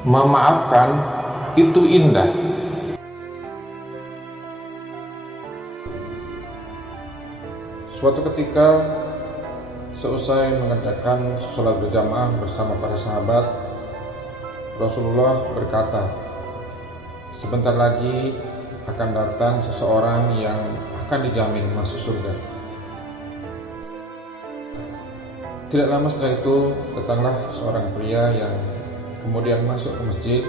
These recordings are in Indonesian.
Memaafkan itu indah. Suatu ketika, seusai mengerjakan sholat berjamaah bersama para sahabat, Rasulullah berkata, "Sebentar lagi akan datang seseorang yang akan dijamin masuk surga." Tidak lama setelah itu, datanglah seorang pria yang kemudian masuk ke masjid,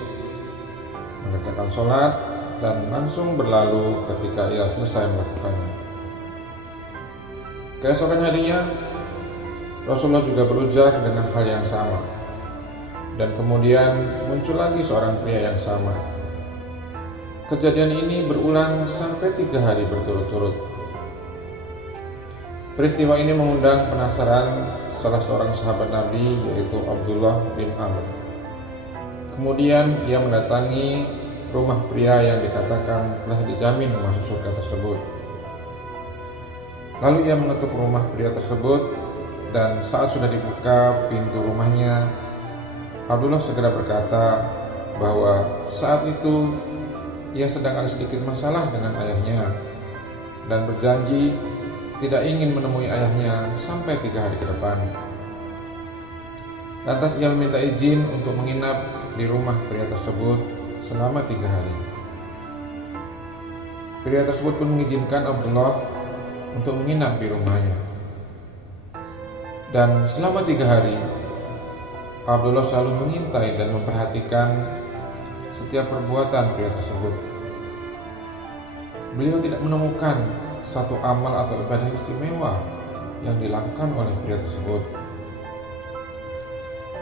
mengerjakan sholat, dan langsung berlalu ketika ia selesai melakukannya. Keesokan harinya, Rasulullah juga berujar dengan hal yang sama, dan kemudian muncul lagi seorang pria yang sama. Kejadian ini berulang sampai 3 hari berturut-turut. Peristiwa ini mengundang penasaran salah seorang sahabat Nabi, yaitu Abdullah bin Amr. Kemudian ia mendatangi rumah pria yang dikatakan telah dijamin masuk surga tersebut. Lalu ia mengetuk rumah pria tersebut, dan saat sudah dibuka pintu rumahnya, Abdullah segera berkata bahwa saat itu ia sedang ada sedikit masalah dengan ayahnya, dan berjanji tidak ingin menemui ayahnya sampai 3 hari ke depan. Lantas ia meminta izin untuk menginap di rumah pria tersebut selama 3 hari. Pria tersebut pun mengizinkan Abdullah untuk menginap di rumahnya. Dan selama 3 hari, Abdullah selalu mengintai dan memperhatikan setiap perbuatan pria tersebut. Beliau tidak menemukan satu amal atau ibadah istimewa yang dilakukan oleh pria tersebut.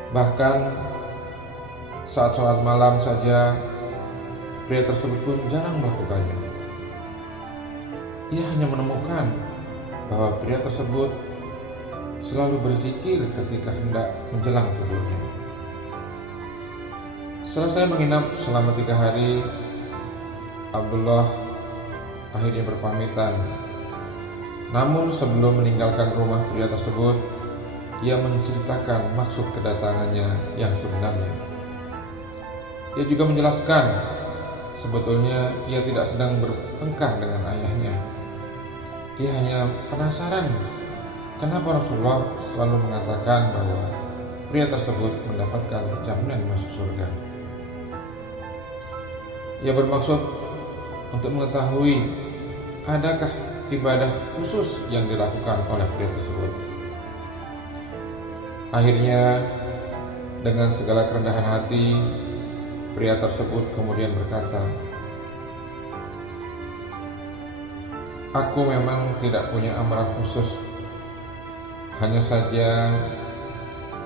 Bahkan saat sholat malam saja, pria tersebut pun jarang melakukannya. Ia hanya menemukan bahwa pria tersebut selalu berzikir ketika hendak menjelang tidurnya. Selesai menginap selama 3 hari, Abdullah akhirnya berpamitan. Namun sebelum meninggalkan rumah pria tersebut, ia menceritakan maksud kedatangannya yang sebenarnya. Ia juga menjelaskan sebetulnya ia tidak sedang bertengkar dengan ayahnya. Ia hanya penasaran kenapa Rasulullah selalu mengatakan bahwa pria tersebut mendapatkan jaminan masuk surga. Ia bermaksud untuk mengetahui adakah ibadah khusus yang dilakukan oleh pria tersebut. Akhirnya, dengan segala kerendahan hati, pria tersebut kemudian berkata, "Aku memang tidak punya amalan khusus. Hanya saja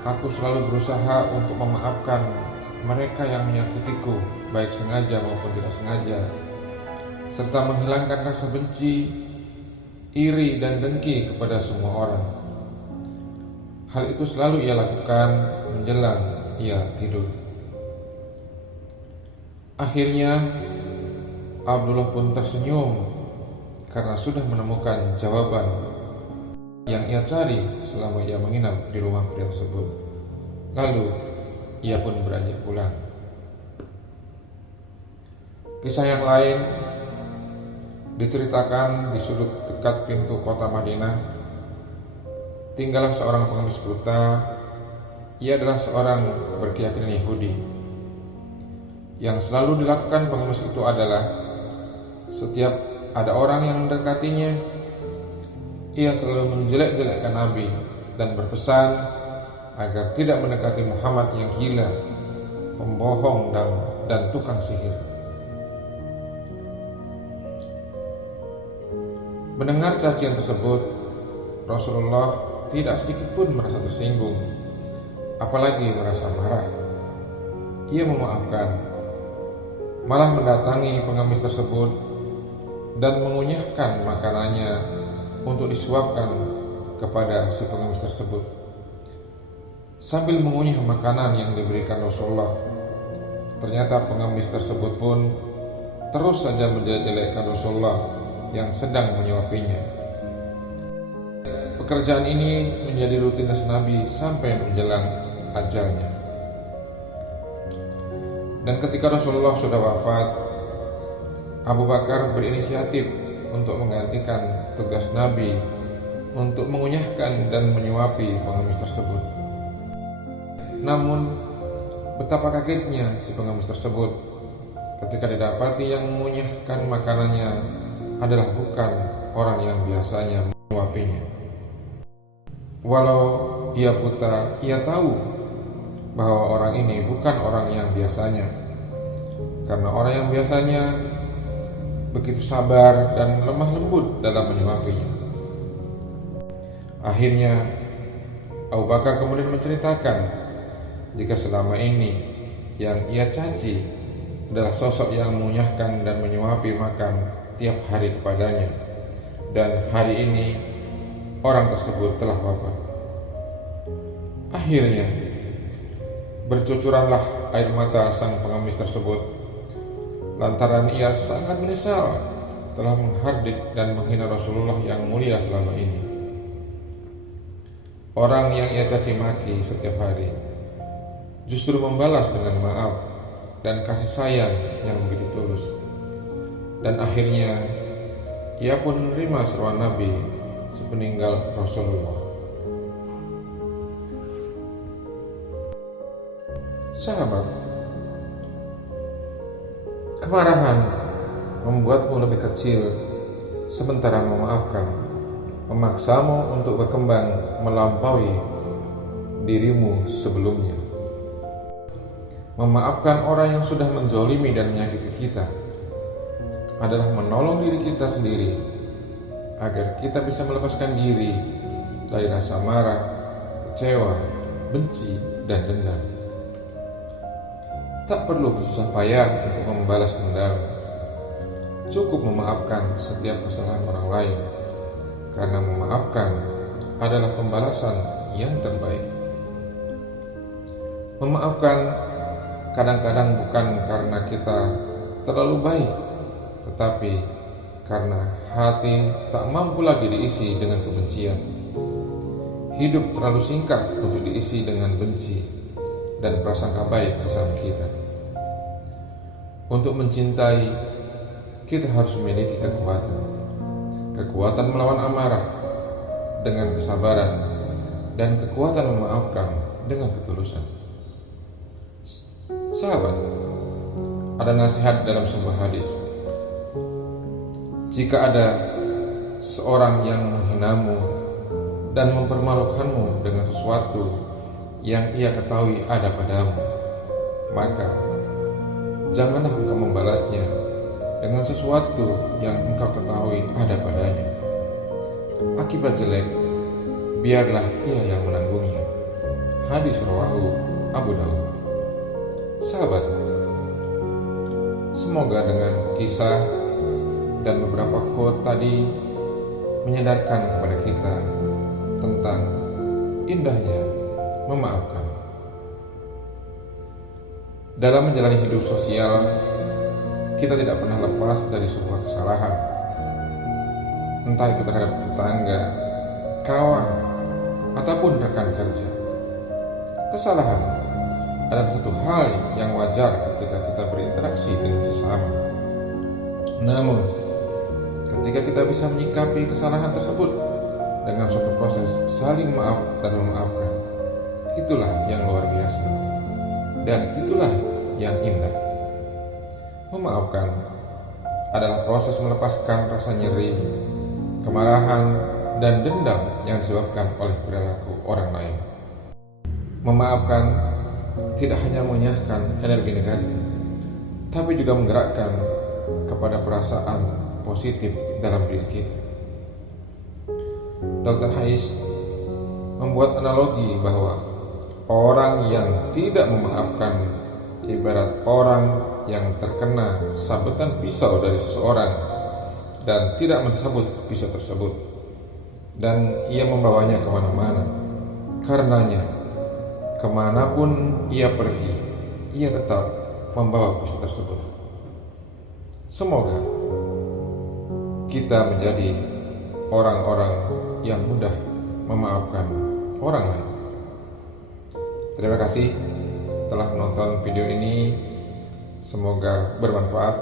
aku selalu berusaha untuk memaafkan mereka yang menyakitiku, baik sengaja maupun tidak sengaja, serta menghilangkan rasa benci, iri, dan dengki kepada semua orang. Hal itu selalu ia lakukan menjelang ia tidur." Akhirnya Abdullah pun tersenyum karena sudah menemukan jawaban yang ia cari selama ia menginap di rumah pria tersebut. Lalu ia pun beranjak pulang. Kisah yang lain diceritakan di sudut dekat pintu kota Madinah, tinggallah seorang pengemis buta. Ia adalah seorang berkeyakinan Yahudi. Yang selalu dilakukan pengemis itu adalah setiap ada orang yang mendekatinya, ia selalu menjelek-jelekkan Nabi dan berpesan agar tidak mendekati Muhammad yang gila, pembohong, dan tukang sihir. Mendengar cacian tersebut, Rasulullah tidak sedikit pun merasa tersinggung, apalagi merasa marah. Ia memaafkan, malah mendatangi pengemis tersebut dan mengunyahkan makanannya untuk disuapkan kepada si pengemis tersebut. Sambil mengunyah makanan yang diberikan Rasulullah, ternyata pengemis tersebut pun terus saja menjelek-jelekkan Rasulullah yang sedang menyuapinya. Pekerjaan ini menjadi rutinitas Nabi sampai menjelang ajalnya. Dan ketika Rasulullah sudah wafat, Abu Bakar berinisiatif untuk menggantikan tugas Nabi untuk mengunyahkan dan menyuapi pengemis tersebut. Namun, betapa kagetnya si pengemis tersebut ketika didapati yang mengunyahkan makanannya adalah bukan orang yang biasanya menyuapinya. Walau ia buta, ia tahu bahwa orang ini bukan orang yang biasanya, karena orang yang biasanya begitu sabar dan lemah lembut dalam menyuapinya. Akhirnya Abu Bakar kemudian menceritakan jika selama ini yang ia caci adalah sosok yang mengunyahkan dan menyuapi makan tiap hari kepadanya, dan hari ini orang tersebut telah wafat. Akhirnya bercucuranlah air mata sang pengemis tersebut lantaran ia sangat menyesal telah menghardik dan menghina Rasulullah yang mulia selama ini. Orang yang ia caci maki setiap hari justru membalas dengan maaf dan kasih sayang yang begitu tulus. Dan akhirnya ia pun menerima seruan Nabi sepeninggal Rasulullah. Sahabat, kemarahan membuatmu lebih kecil, sementara memaafkan memaksamu untuk berkembang melampaui dirimu sebelumnya. Memaafkan orang yang sudah menzolimi dan menyakiti kita adalah menolong diri kita sendiri agar kita bisa melepaskan diri dari rasa marah, kecewa, benci, dan dendam. Tak perlu bersusah payah untuk membalas dendam. Cukup memaafkan setiap kesalahan orang lain, karena memaafkan adalah pembalasan yang terbaik. Memaafkan kadang-kadang bukan karena kita terlalu baik, tetapi karena hati tak mampu lagi diisi dengan kebencian. Hidup terlalu singkat untuk diisi dengan benci dan prasangka baik sesama kita. Untuk mencintai, kita harus memiliki kekuatan melawan amarah dengan kesabaran, dan kekuatan memaafkan dengan ketulusan. Sahabat, ada nasihat dalam sebuah hadis. Jika ada seseorang yang menghinamu dan mempermalukanmu dengan sesuatu yang ia ketahui ada padamu, maka janganlah engkau membalasnya dengan sesuatu yang engkau ketahui ada padanya. Akibat jelek, biarlah ia yang menanggungnya. Hadis rawahu Abu Daud. Sahabat, semoga dengan kisah dan beberapa quote tadi menyadarkan kepada kita tentang indahnya memaafkan. Dalam menjalani hidup sosial, kita tidak pernah lepas dari sebuah kesalahan, entah itu terhadap tetangga, kawan, ataupun rekan kerja. Kesalahan adalah satu hal yang wajar ketika kita berinteraksi dengan sesama. Namun, ketika kita bisa menyikapi kesalahan tersebut dengan suatu proses saling maaf dan memaafkan, itulah yang luar biasa, dan itulah yang indah. Memaafkan adalah proses melepaskan rasa nyeri, kemarahan, dan dendam yang disebabkan oleh perilaku orang lain. Memaafkan tidak hanya mengunyahkan energi negatif, tapi juga menggerakkan kepada perasaan positif dalam diri kita. Dr. Hayes membuat analogi bahwa orang yang tidak memaafkan ibarat orang yang terkena sabetan pisau dari seseorang dan tidak mencabut pisau tersebut, dan ia membawanya kemana-mana. Karenanya, kemanapun ia pergi, ia tetap membawa pisau tersebut. Semoga kita menjadi orang-orang yang mudah memaafkan orang lain. Terima kasih telah menonton video ini. Semoga bermanfaat.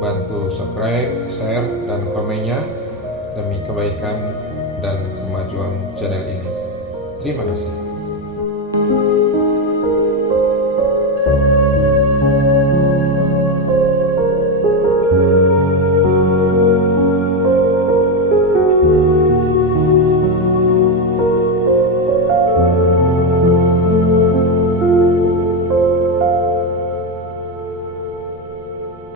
Bantu subscribe, share, dan komennya demi kebaikan dan kemajuan channel ini. Terima kasih.